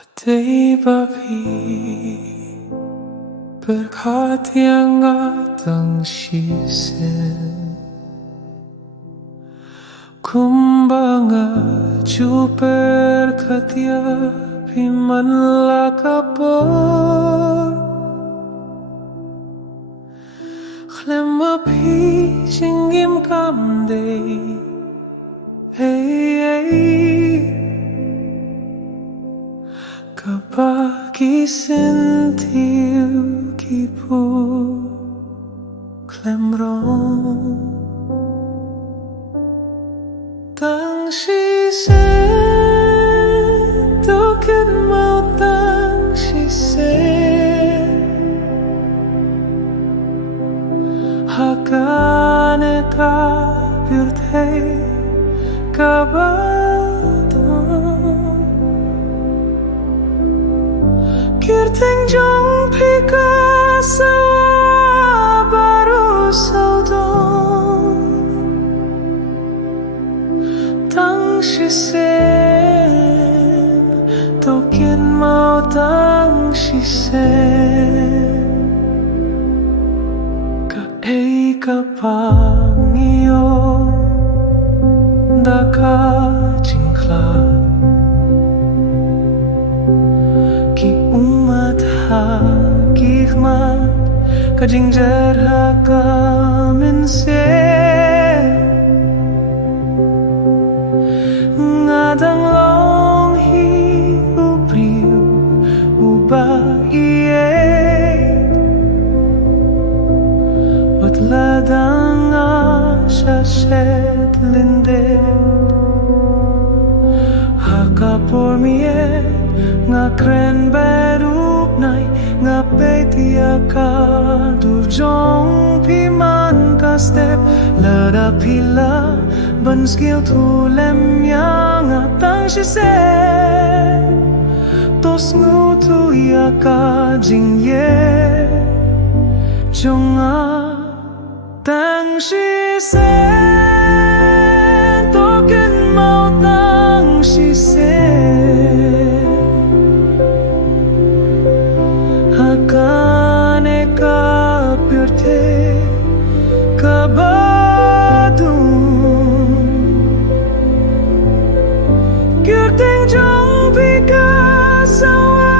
Di babi pdiang Tang Shisien kumbaga juper katia piman lakapor KHLEM jingim kamde Kaba kisentiu kipu KHLEM Tang Shisien thoh Kynmaw Tang Shisien hakane ka birthday Kaba Kirteng jong pika sawa baru saudon Tang Shisien thoh Kynmaw Tang Shisien kapangyo daka jingkla Hikmat kajingjarha ka mynsiem ngadang long hi upriu uba ieit wat ladang shashet lindet hakapor miet nga kren berup nai nga petia ka durjong piman ka step lada pila banskil thulem yang Tang Shisien tos ngu tu ya ka jingieit Tang Shisien thoh Kynmaw Tang Shisien hakane ka birthday kabadun kirteng jong pika sawa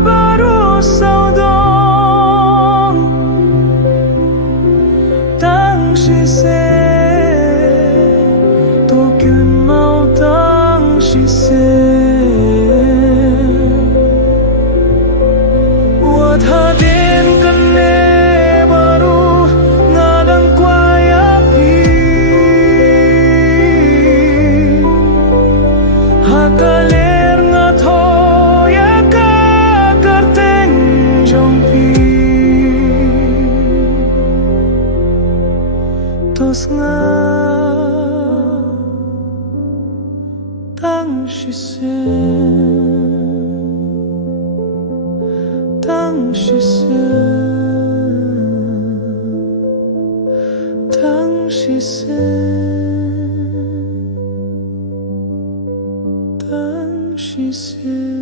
baru saudon Tang Shisien thoh Kynmaw Tang Shisien hadien kane baru ngadang kwayapi hakaler nga thoh ya ka karteng jongpi tos nga Tang Shisien Tang Shisien Tang Shisien Tang Shisien